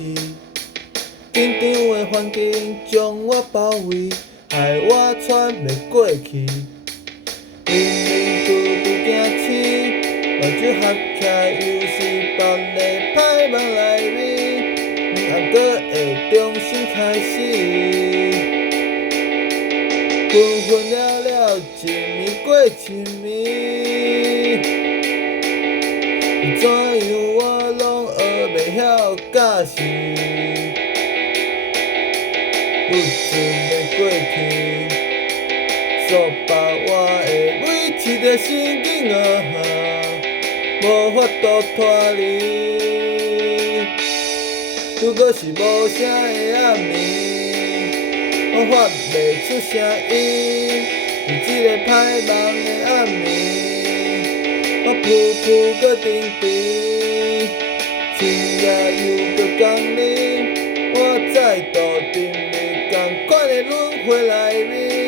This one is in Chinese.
紧张的环境将我包围，害我喘袂过气。明明拄拄惊醒，目睭合起来又是别个歹梦内面，明暗搁会重新开始。昏昏了了，一暝过一暝，怎样我拢学袂晓假死。不准要过去，煞把我的尾刺着神经无法度脱离。如果是无声的暗暝，我发袂出声音，伫这个歹梦的暗暝，我噗噗搁沉沉，深夜又搁降临，我再度沉入同款的轮回内面。